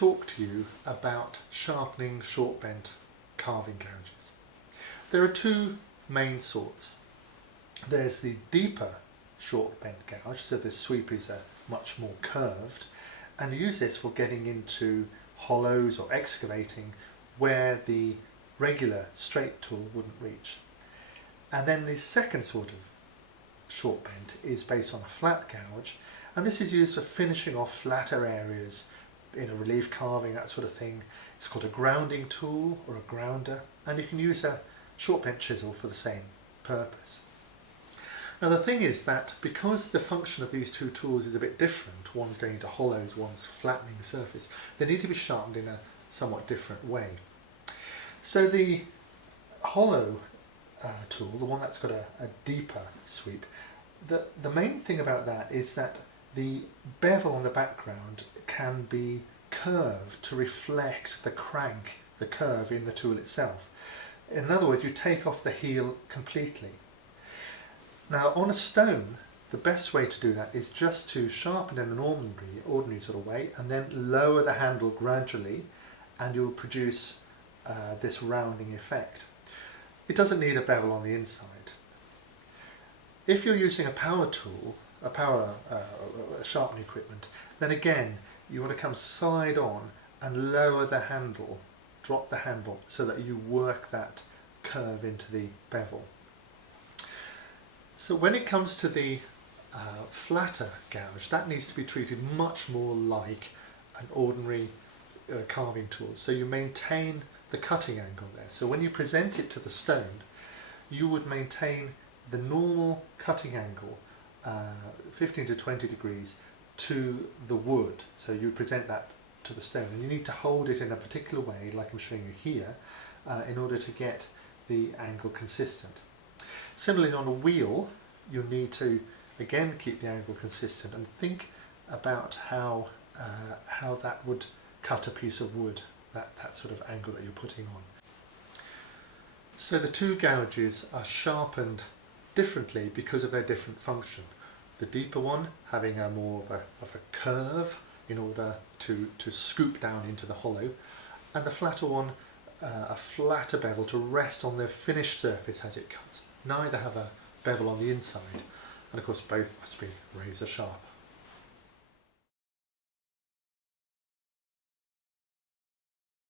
talk to you about sharpening short-bent carving gouges. There are two main sorts. There's the deeper short-bent gouge, so the sweep is much more curved, and you use this for getting into hollows or excavating where the regular straight tool wouldn't reach. And then the second sort of short bent is based on a flat gouge, and this is used for finishing off flatter areas in a relief carving, that sort of thing. It's called a grounding tool or a grounder, and you can use a short bent chisel for the same purpose. Now the thing is that because the function of these two tools is a bit different, one's going into hollows, one's flattening the surface, they need to be sharpened in a somewhat different way. So the hollow tool, the one that's got a deeper sweep, the main thing about that is that the bevel on the background can be curved to reflect the crank, the curve in the tool itself. In other words, you take off the heel completely. Now on a stone, the best way to do that is just to sharpen in an ordinary sort of way, and then lower the handle gradually, and you'll produce this rounding effect. It doesn't need a bevel on the inside. If you're using a power tool, a sharpening equipment, then again you want to come side on and lower the handle, drop the handle, so that you work that curve into the bevel. So when it comes to the flatter gouge, that needs to be treated much more like an ordinary carving tool. So you maintain the cutting angle there. So when you present it to the stone, you would maintain the normal cutting angle, 15 to 20 degrees, to the wood. So you present that to the stone, and you need to hold it in a particular way, like I'm showing you here, in order to get the angle consistent. Similarly, on a wheel, you need to again keep the angle consistent and think about how that would cut a piece of wood, that sort of angle that you're putting on. So the two gouges are sharpened differently because of their different function. The deeper one having a more of a curve in order to scoop down into the hollow, and the flatter one a flatter bevel to rest on the finished surface as it cuts. Neither have a bevel on the inside, and of course both must be razor sharp.